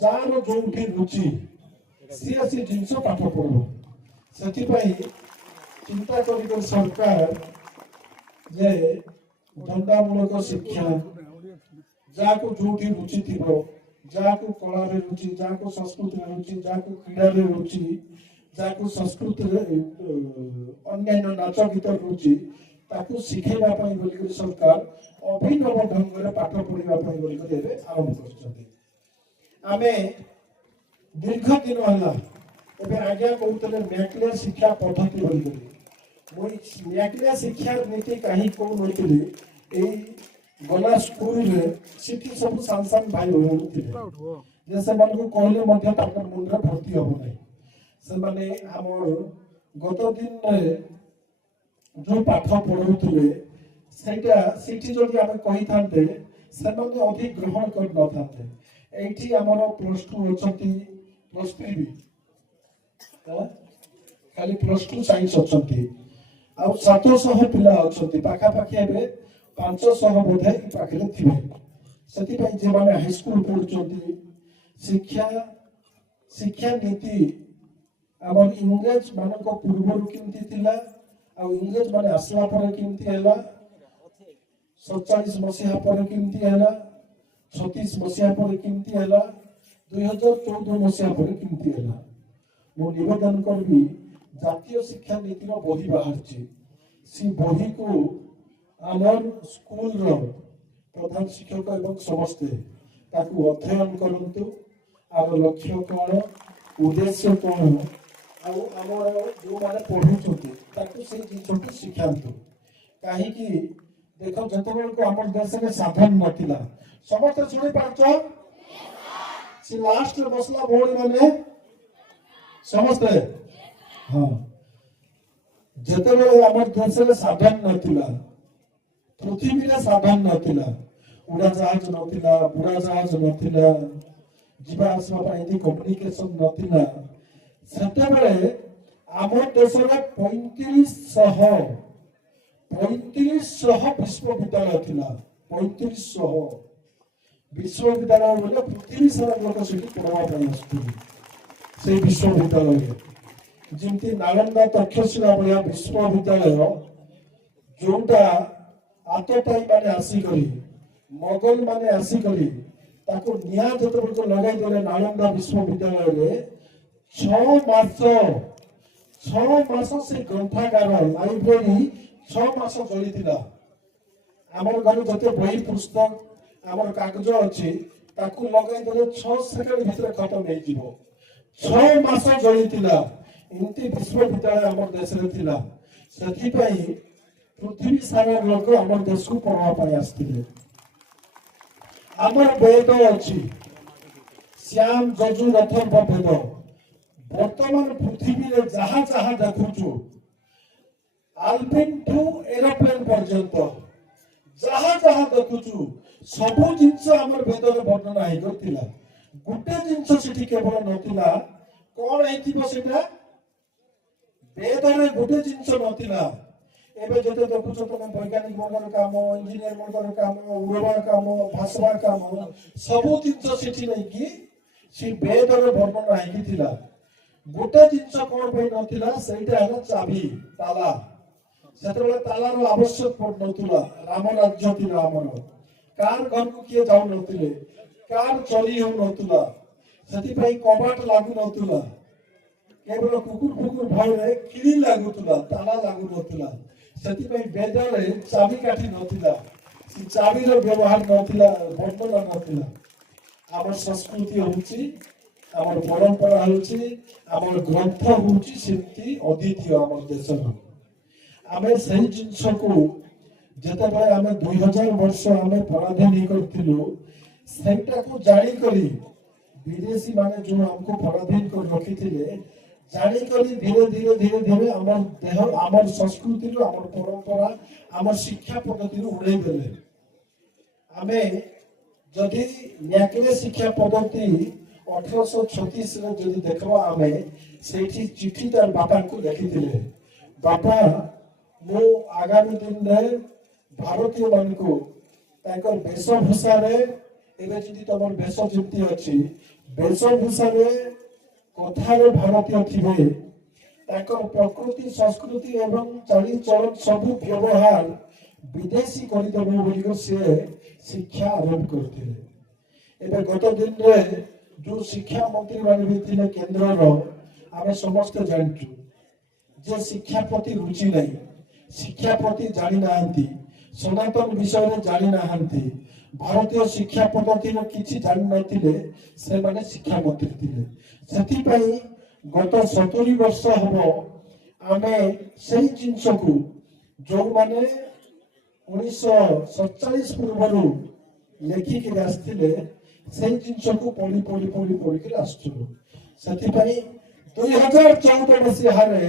Jar जो रुचि सी सी जिन पाठ पढ़ो से चिंता कर सरकार जे धंदामूलक शिक्षा जहाँ को जो रुचि थी जहाँ को कला रुचि जहाँ को संस्कृति रुचि जहाँ को क्रीड़ा रुचि जहाँ को संस्कृति अन्य नाच गीत रुचि ताकू शिखेबा बोलिक सरकार अभिनव ढंग से पाठ पढ़ा बोलिक आरंभ कर दीर्घ दिन है आज्ञा कहते मैकलिया शिक्षा पद्धति बोलिक मैकलिया शिक्षा नीति कहीं कौन गला स्कूल रे सब सांसान भाई थे से कहले मुंडे भर्ती हम ना से गत दिन जो पाठ पढ़ुले जदि आम कही था अधिक ग्रहण कर न था ये प्लस टू अच्छा प्लस थ्री भी खाली प्लस टू साइंस अच्छा आ 700 पिला अच्छा पाखापाखि 500 बोधे पाखे थे से हाईस्कूल पढ़ुं शिक्षा शिक्षा नीति आम इंग्रेज मान पूर्वर केमती इंग्रेज मान आसला केमती 47 मसीहा केमती 36 मसीहा केमती 2014 मसीहा केमती मु निवेदन करी जातीय शिक्षा नीति बही बाहर सी बही को आमर स्कूल प्रधान शिक्षक एवं समस्ते अध्ययन करंतु आम लक्ष्य कौन उद्देश्य कौन आमर जो मैंने पढ़ुं से जिन शिखातु कहीं देख जो आम देश में साधन नाला समस्त शुणी पार्च सी लास्ट बसला भौणी मैंने समस्ते हाँ जिते आम देश में साधन नाला पृथ्वी में साधन नाला उड़ा जहाज नाला बुड़ा जहाज नाला जीवा आसवा कम्युनिकेशन नाला से आम देश में 3500 विश्वविद्यालय थिला 3500 विश्वविद्यालय बोले पृथ्वी सारा लोक से पढ़ा से विश्वविद्यालय जमती नालंदा तक्षशिला भाया विश्वविद्यालय जोटा आतताई माने आसिकरी मोगल माने आसिकरी ताको निया जतबे लगाई देले नालंदा विश्वविद्यालय 6 मास से ग्रंथागार लाइब्रेरी 6 मास चली आमर घर जते बही पुस्तक आमर कागज अच्छी ताकू लगाई देले 6 सेकेंड भीतर खत्म हो जीवो 6 मास चली इमती विश्वविद्यालय आम देश में थिला से पृथ्वी सारा लोक आम देश को पढ़ापी आसते आमर वेद अच्छी श्याम जजु रथ वेद बर्तमान पृथ्वी में जहाँ जहाँ देखु आल्पिन टू एरोप्लेन पर्यंत जहाँ जहाँ देखु सबू जिनस आम वेद वर्णना होता गोटे जिनस केवल नाला कौन होता वेद में गोटे जिनस नाला एबे जते देखुछ तुम वैज्ञानिक मनर काम इंजीनियर मनर काम उड़वा काम भाषा काम सबू जिनस सेठी नहीं कि सी वेद वर्णना होता गोटे जिनस कौन पे नथिला सेटा है चाबी ताला सेतबेले तालार आवश्यक पड़ नथिला राम राज्य थिला हमर कार घर को किए जाउ नथिले कार चली हो नथिला सेति पई कबाट लागु नथिला केवल कुकुर कुकुर भय रे किली लागुतला ताला लागु नथिला सेति पई बेदरे चाबी काठी नथिला सी चाबी रो व्यवहार नथिला वर्णन नथिला आम संस्कृति होची आम परंपरा आम ग्रंथ होती अद्वितीय आम देश आम से जिनस को जिते आम 2000 वर्ष आम पराधीन करूँ को जाणिक विदेशी माने जो हमको पराधीन कर रखी जाणिक धीरे धीरे धीरे धीरे आम देह आम संस्कृति आम परंपरा आम शिक्षा पद्धति उड़े देले आम जदि मैकले शिक्षा पद्धति 1836 जदि देखबा आमे सेठी चिट्ठी तार बापा को लिखी दिले बापा मो आगामी दिन रे भारतीय मान को ताकर वेशभूषा रे ଏବେ ଯଦି ତମର ବେଶ ଯେମିତି ଅଛି ବେଶଭୂଷାରେ କଥାରେ ଭାରତୀୟ ଥିବେ ତାଙ୍କର ପ୍ରକୃତି ସଂସ୍କୃତି ଏବଂ ଚାଲିଚଳନ ସବୁ ବ୍ୟବହାର ବିଦେଶୀ କରିଦେବ ବୋଲିକି ସେ ଶିକ୍ଷା ଆରମ୍ଭ କରିଥିଲେ। ଏବେ ଗତ ଦିନରେ ଯୋଉ ଶିକ୍ଷା ମନ୍ତ୍ରୀ ମାନେ ବି ଥିଲେ କେନ୍ଦ୍ରର ଆମେ ସମସ୍ତେ ଜାଣିଛୁ ଯେ ଶିକ୍ଷା ପ୍ରତି ରୁଚି ନାହିଁ, ଶିକ୍ଷା ପ୍ରତି ଜାଣି ନାହାନ୍ତି, ସନାତନ ବିଷୟରେ ଜାଣି ନାହାନ୍ତି, ଭାରତୀୟ ଶିକ୍ଷା ପଦ୍ଧତିର କିଛି ଜାଣିନଥିଲେ ସେମାନେ ଶିକ୍ଷା ମନ୍ତ୍ରୀ ଥିଲେ। ସେଥିପାଇଁ ଗତ 70 ବର୍ଷ ହବ ଆମେ ସେଇ ଜିନିଷକୁ ଯୋଉମାନେ 1947 ପୂର୍ବରୁ ଲେଖିକି ଆସିଥିଲେ ସେଇ ଜିନିଷକୁ ପଢିକି ଆସୁଛୁ। ସେଥିପାଇଁ 2014 ମସିହାରେ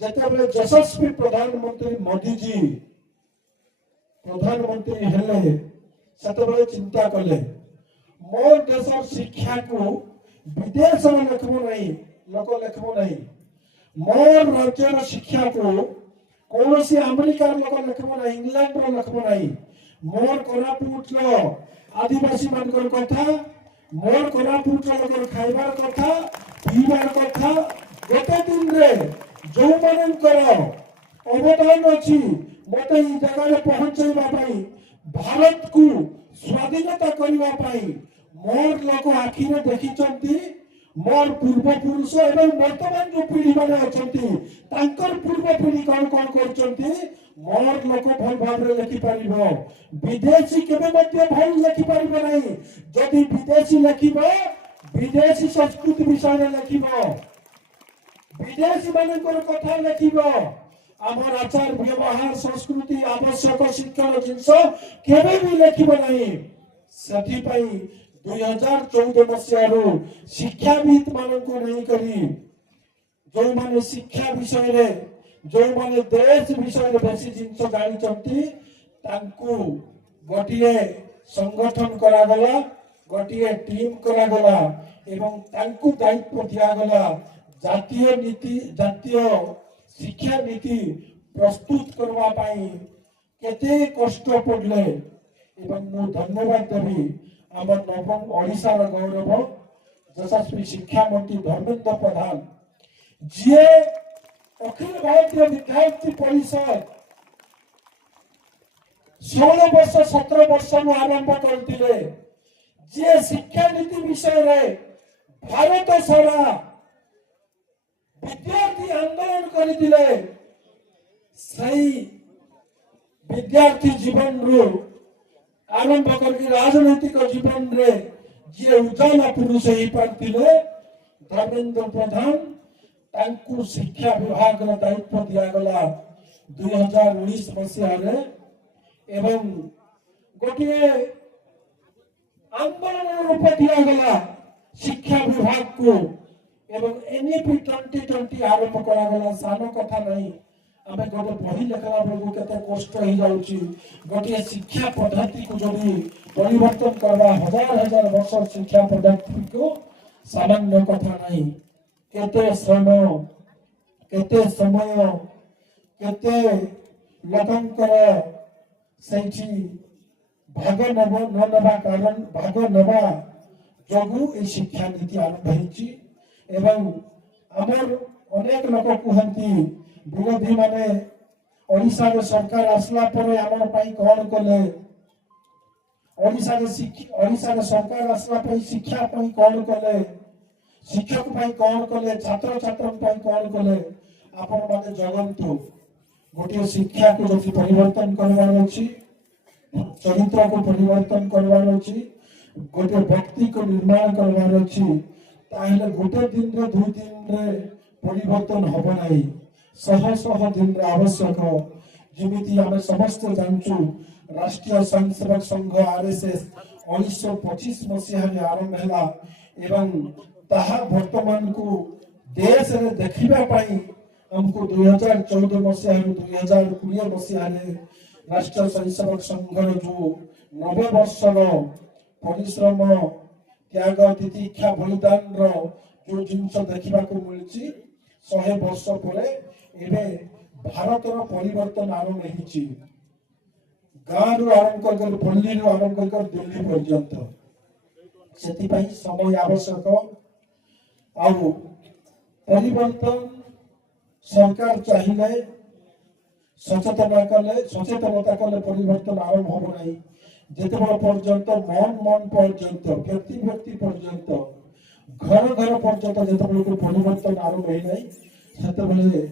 ଯେତେବେଳେ ଯଶସ୍ୱୀ ପ୍ରଧାନମନ୍ତ୍ରୀ ମୋଦିଜୀ ପ୍ରଧାନମନ୍ତ୍ରୀ ହେଲେ ସେତେବେଳେ ଚିନ୍ତା କଲେ ମୋ ଦେଶର ଶିକ୍ଷାକୁ ବିଦେଶର ଲୋକ ଲେଖବ ନାହିଁ, ମୋର ରାଜ୍ୟର ଶିକ୍ଷାକୁ କୌଣସି ଆମେରିକାର ଲୋକ ଲେଖବ ନାହିଁ, ଇଂଲଣ୍ଡର ଲେଖବ ନାହିଁ, ମୋର କୋରାପୁଟର ଆଦିବାସୀ ମାନଙ୍କର କଥା, ମୋର କୋରାପୁଟର ଲୋକର ଖାଇବାର କଥା, ପିଇବାର କଥା, ଗୋଟେ ଦିନରେ ଯୋଉମାନଙ୍କର ଅବଦାନ ଅଛି ମତେ ଏଇ ଜାଗାରେ ପହଞ୍ଚେଇବା ପାଇଁ, ଭାରତକୁ ସ୍ୱାଧୀନତା କରିବା ପାଇଁ ମୋର ଲୋକ ଆଖିରେ ଦେଖିଛନ୍ତି, ମୋର ପୂର୍ବପୁରୁଷ ଏବଂ ବର୍ତ୍ତମାନ ଯୋଉ ପିଢି ମାନେ ଅଛନ୍ତି ତାଙ୍କର ପୂର୍ବ ପିଢି କଣ କଣ କରୁଛନ୍ତି ମୋର ଲୋକ ଭଲ ଭାବରେ ଲେଖିପାରିବ। ବିଦେଶୀ କେବେ ମଧ୍ୟ ଭଲ ଲେଖିପାରିବ ନାହିଁ। ଯଦି ବିଦେଶୀ ଲେଖିବ ବିଦେଶୀ ସଂସ୍କୃତି ବିଷୟରେ ଲେଖିବ, ବିଦେଶୀ ମାନଙ୍କର କଥା ଲେଖିବ, ଆମର ଆଚାର ବ୍ୟବହାର ସଂସ୍କୃତି ଆବଶ୍ୟକ ଶିକ୍ଷଣ ଜିନିଷ କେବେ ବି ଲେଖିବ ନାହିଁ। ସେଥିପାଇଁ 2014 ମସିହାରୁ ଶିକ୍ଷାବିତ ମାନଙ୍କୁ ନେଇକରି ଯୋଉମାନେ ଶିକ୍ଷା ବିଷୟରେ ଯୋଉମାନେ ଦେଶ ବିଷୟରେ ବେଶୀ ଜିନିଷ ଜାଣିଛନ୍ତି ତାଙ୍କୁ ଗୋଟିଏ ସଂଗଠନ କରାଗଲା, ଗୋଟିଏ ଟିମ୍ କରାଗଲା ଏବଂ ତାଙ୍କୁ ଦାୟିତ୍ୱ ଦିଆଗଲା ଜାତୀୟ ଶିକ୍ଷା ନୀତି ପ୍ରସ୍ତୁତ କରିବା ପାଇଁ କେତେ କଷ୍ଟ ପଡିଲେ। ଏବଂ ମୁଁ ଧନ୍ୟବାଦ ଦେବି ଆମ ନବମ ଓଡ଼ିଶାର ଗୌରବ ଯଶସ୍ୱୀ ଶିକ୍ଷାମନ୍ତ୍ରୀ ଧର୍ମେନ୍ଦ୍ର ପ୍ରଧାନ ଯିଏ ଅଖିଳ ଭାରତୀୟ ବିଦ୍ୟାರ್ಥୀ ପରିଷଦ 16 ବର୍ଷ 17 ବର୍ଷରୁ ଆରମ୍ଭ କରିଥିଲେ, ଯିଏ ଶିକ୍ଷାନୀତି ବିଷୟରେ ଭାରତ ସାରା विद्यार्थी आंदोलन करथिले सही विद्यार्थी जीवन रु आरंभ करके राजनीतिक जीवन रे जे उजाला पुरुष ही पारथिले धर्मेंद्र प्रधान तांकु शिक्षा विभाग रो दायित्व दिया गला 2019 मसीहा रे एवं गोटिए आंदोलन रूप दिया गला शिक्षा विभाग को एवं एनईपी 2020 आरंभ करा गला। सान कथा नहीं आमे गोटे बही लेखला बेलू केते कष्ट हो जाउची। गोटे शिक्षा पद्धति को जदि परिवर्तन करबा हजार हजार वर्ष शिक्षा पद्धति को सामान्य कथा नहीं। केते श्रम केते समय केते लोकंकर सेठी भाग नबा कारण भाग नबा जगु ए शिक्षा नीति आरंभ होईची एवं आमर अनेक लोक कहती विरोधी माने ओडिशा रे सरकार आसला परे आमर पई कोन कले ओडिशा रे सरकार आसला पई शिक्षा पई कोन कले शिक्षक पई कोन कले छात्र छात्र पई कोन कले आपण माने जगंतु गोटे शिक्षा को जति परिवर्तन करबार अछि चरित्र को परिवर्तन करबार अछि गोटे व्यक्ति को निर्माण करबार अछि ताहले गोटे दिन रे दुई दिन रे परिवर्तन होब नाही शह शह दिन रे आवश्यक जेमिति आमे समस्त जानचु राष्ट्रीय स्वयंसेवक संघ आरएसएस 1925 मसीहा रे आरंभ हैला एवं ताहा वर्तमान को देश रे देखिबा पई हमको 2014 मसीहा रे 2020 मसीहा रे राष्ट्रीय स्वयंसेवक संघ रो जो 90 वर्ष रो परिश्रम त्याग तितिक्षा बलिदान रो जो जिनस देखिबा को मिलची 100 वर्ष परे एबे भारत रो परिवर्तन आरंभ हेची गाँ रो आरंभ कर पल्ली रो आरंभ कर दिल्ली पर्यंत ସେଥିପାଇଁ ସମୟ ଆବଶ୍ୟକ ଆଉ ପରିବର୍ତ୍ତନ सरकार चाहिए सचेतनता कले परिवर्तन आरंभ हम ना जिते पर्यंत मन पर्यंत व्यक्ति व्यक्ति पर्यंत घर घर पर्यंत जिते परिवर्तन आरंभ होना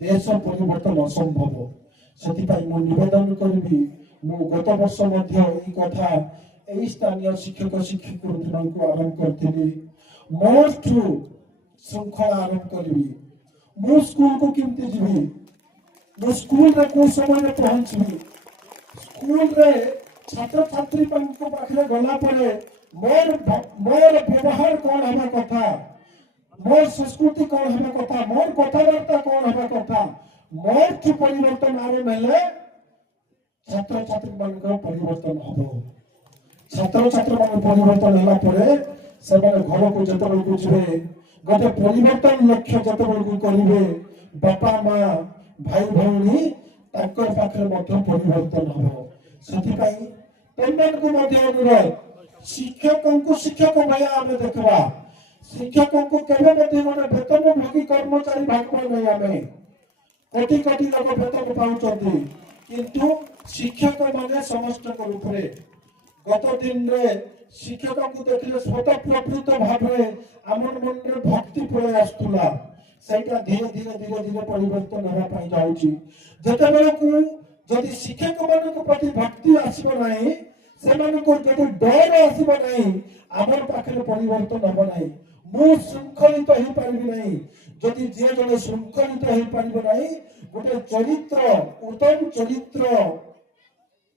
देश परिवर्तन असंभव से निवेदन करी गत वर्ष कथा यही स्थानीय शिक्षक शिक्षक आरंभ करी मोर थ्रू श्रृंखला आरंभ करी मु स्कूल को केमती जीवी मु स्कूल रे को समय में पहुंचबी स्कूल रे छात्र छात्री को पाखरे गला परे मोर मोर व्यवहार कौन हवा कथा मोर संस्कृति कौन हवा कथा मोर कथाबार्ता कौन हवा कथा मोर की परिवर्तन आरंभ हेले छात्र छात्री मान परिवर्तन हबो छात्र छात्री मान परिवर्तन होला परे से घर को जत को जीवे गोटे परिवर्तन लक्ष्य जत करेंगे बापा माँ भाई भौणी परिवर्तन हम से अनुरोध शिक्षक को शिक्षक भाई आम देखा शिक्षक को केवे गोटे वेतन भोगी कर्मचारी भागवा नहीं आम कोटी कोटी लोग वेतन पाँच किंतु शिक्षक माने समस्त गत दिन शिक्षक को देखिले स्वतः प्रकृत भाव आम मन में भक्ति पड़े आसुला धीरे धीरे धीरे धीरे परिवर्तन होगा जाऊँगी जिते बेलू जदि शिक्षक मान प्रति भक्ति आसब ना से डर आसब ना आम पाखे परिवर्तन हम ना मु श्रृंखलित हो पारि ना जदि जी जड़े श्रृंखलित हो पार ना गोटे चरित्र उत्तम चरित्र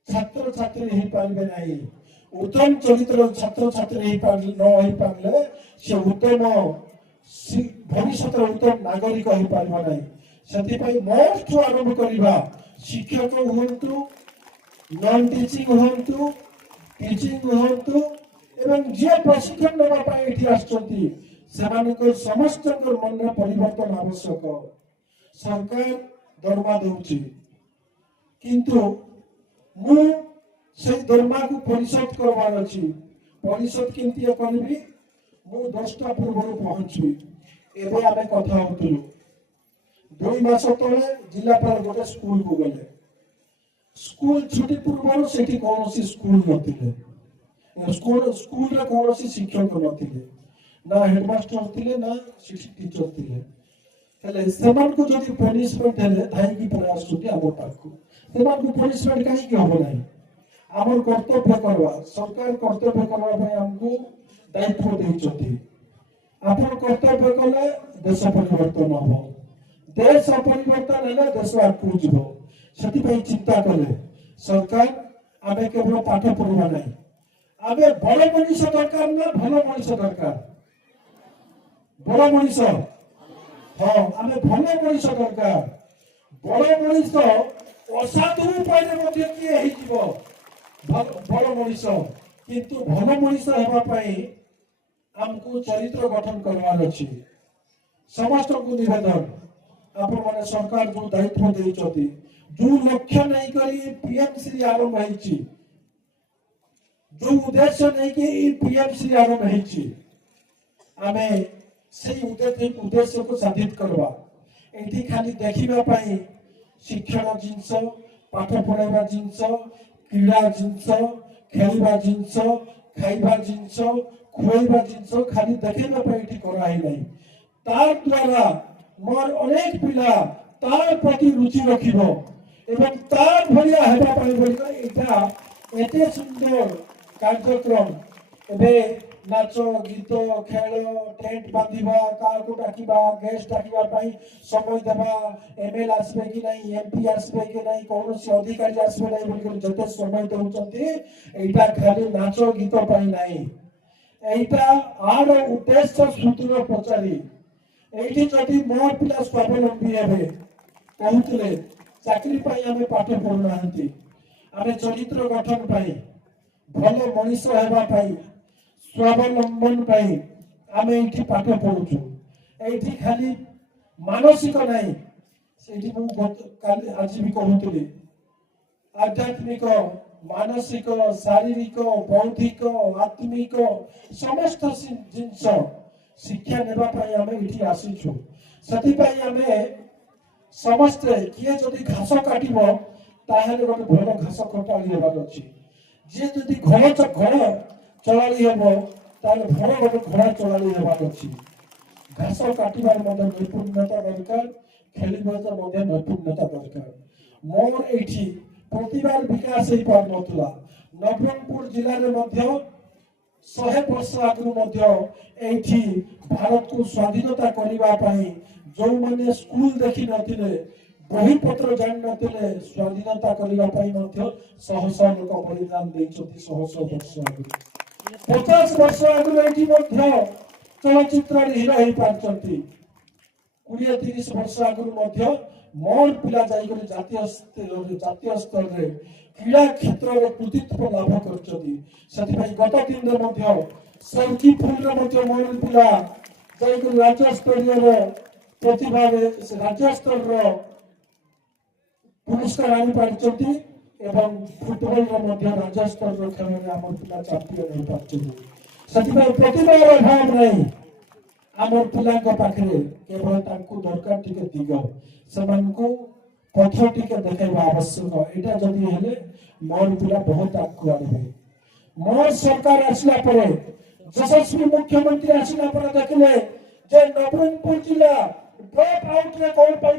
छात्र छात्री हो पारे ना उत्तम चरित्र छात्र छात्री न पारे से उत्तम भविष्य उत्तम नागरिक हो पार ना से मोस्ट आरंभ करवा शिक्षक हूँ नॉन टीचिंग हूँ टीचिंग हूँ एवं जी प्रशिक्षण नापी समस्त मन में परिवर्तन आवश्यक सरकार दरमा दूची किंतु मु से दरमा को परिशोध करवार अच्छी परिशोध केमती करी मु 10टा पूर्व पहुंची एवं आम कथा होलु 2 मास तले जिलापाल गोटे स्कूल को गले स्कूल छुट्टी पूर्व से कौन स्कूल नथिले स्कूल रे कौन शिक्षक नथिले ना हेडमास्टर थिले ना टीचर थिले हेले समान को जदि पनिशमेंट हेले धाई की प्रयास होती आम पाखु समान को पनिशमेंट कहीं के हो नहीं आम कर्तव्य करवा सरकार कर्तव्य करवा हमको दायित्व देइछथि आपण कर्तव्य कले देश परिवर्तन हम देश परिवर्तन हेले देश आगू जीव से चिंता कले सरकार आम केवल पाठ पढ़ा ना आम बड़ मनीष दरकार ना भल मनीष दरकार बड़ मनीष हाँ आम भल मनीष दरकार बड़ मनीष असाधु उपाय किए बड़ मनीष किंतु भल मनीष होगापाई आमको चरित्र गठन करवार अच्छी समस्त को निवेदन आप मैंने सरकार जो दायित्व देइछथि जो लक्ष्य नहीं करी पीएमसी आरंभ होइछि जो उद्देश्य नहीं कि पीएमसी आरंभ होइछि आमे से उद्देश्य को साधित करवा एठी खाली देखिबा पाई शिक्षण जिंस पाठ पढ़ाइबा जिंस क्रीड़ा जिंस खेलवा जिंस खाइबा जिंस खुआइबा जिंस खाली देखिबा पाई एठी कराई नहीं तार द्वारा मोर अनेक पिला तार प्रति रुचि रखिबो एवं तार भलिया हेबा पाई बोलिका एटा एते सुंदर कार्यक्रम एबे नाच गीत खेल टेंट बांधिबा काको डाकिबा गेस्ट डाकिबा पाई समय देबा एमएल आसबे कि नहीं एमपी आसबे कि नहीं कौनसी अधिकारी आसबे नहीं बोलिकर जते समय देउचंती एटा खाली नाच गीत पाई नहीं एटा आर उद्देश्य सूत्र पचारी एठी जदि मोर पिला स्वावलंबी हेबे कहउतले चाकरी पाई आमे पाठ पढुनांती आमे चरित्र गठन पाई भल मनीष हेबा पाई स्वावलंबन पाई आमे एठी पाठ पढुछु एठी खाली मानसिक नहीं सेठी मु काली आज भी कहउतली आध्यात्मिक ମାନସିକ ଶାରୀରିକ ବୌଦ୍ଧିକ ଆତ୍ମିକ ସମସ୍ତ ଜିନିଷ ଶିକ୍ଷା ନେବା ପାଇଁ ଆମେ ଏଠି ଆସିଛୁ। ସେଥିପାଇଁ ଆମେ ସମସ୍ତେ କିଏ ଯଦି ଘାସ କାଟିବ ତାହେଲେ ଗୋଟେ ଭଲ ଘାସ କଟାଳି ହେବାର ଅଛି। ଯିଏ ଯଦି ଘୋଡ଼ା ଚଳାଳି ହେବ ତାହେଲେ ଭଲ ଗୋଟେ ଘୋଡ଼ା ଚଳାଳି ହେବାର ଅଛି। ଘାସ କାଟିବାର ମଧ୍ୟ ନୈପୁଣ୍ୟତା ଦରକାର, ଖେଳିବାର ମଧ୍ୟ ନୈପୁଣ୍ୟତା ଦରକାର। ମୋର ଏଇଠି ପ୍ରତିବାର ବିକାଶ ହେଇପାରୁନଥିଲା। ନବରଙ୍ଗପୁର ଜିଲ୍ଲାରେ ମଧ୍ୟ 100 ବର୍ଷ ଆଗରୁ ମଧ୍ୟ ଏଇଠି ଭାରତକୁ ସ୍ୱାଧୀନତା କରିବା ପାଇଁ ଯେଉଁମାନେ ସ୍କୁଲ ଦେଖି ନଥିଲେ, ବହିପତ୍ର ଜାଣିନଥିଲେ, ସ୍ୱାଧୀନତା କରିବା ପାଇଁ ମଧ୍ୟ ଶହ ଶହ ଲୋକ ବଳିଦାନ ଦେଇଛନ୍ତି। 100 ବର୍ଷ ଆଗରୁ 50 ବର୍ଷ ଆଗରୁ ଏଇଠି ମଧ୍ୟ ଚଳଚ୍ଚିତ୍ରରେ ହିରୋ ହେଇପାରିଛନ୍ତି। 20-30 ବର୍ଷ ଆଗରୁ ମଧ୍ୟ ମୋର ପିଲା ଯାଇକରି ଜାତୀୟ ସ୍ତରରେ କ୍ରୀଡ଼ା କ୍ଷେତ୍ରରେ କୃତିତ୍ୱ ଲାଭ କରିଛନ୍ତି। ସେଥିପାଇଁ ଗତ ଦିନରେ ମଧ୍ୟ ସର୍କିପୁରରେ ମଧ୍ୟ ମୋର ପିଲା ଯାଇକରି ରାଜ୍ୟସ୍ତରୀୟର ପ୍ରତିଭାରେ ରାଜ୍ୟସ୍ତରର ପୁରସ୍କାର ଆଣିପାରିଛନ୍ତି ଏବଂ ଫୁଟବଲର ମଧ୍ୟ ରାଜ୍ୟସ୍ତରର ଖେଳରେ ଆମର ପିଲା ଚାମ୍ପିୟନ ହେଇପାରିଛନ୍ତି। ସେଥିପାଇଁ ପ୍ରତିଭାର ଅଭାବ ନାହିଁ ଆମର ପିଲାଙ୍କ ପାଖରେ, କେବଳ ତାଙ୍କୁ ଦରକାର ଟିକେ ଦିଗ, ସେମାନଙ୍କୁ ପଥ ଟିକେ ଦେଖାଇବା ଆବଶ୍ୟକ। ଏଇଟା ଯଦି ହେଲେ ମୋର ପିଲା ବହୁତ ଆଗକୁ ଆଣିବେ। ମୋର ସରକାର ଆସିଲା ପରେ, ଯଶସ୍ୱୀ ମୁଖ୍ୟମନ୍ତ୍ରୀ ଆସିଲା ପରେ ଦେଖିଲେ ଯେ ନବରଙ୍ଗପୁର ଜିଲ୍ଲା ଡ୍ରପ୍ ଆଉଟରେ କଣ ପାଇଁ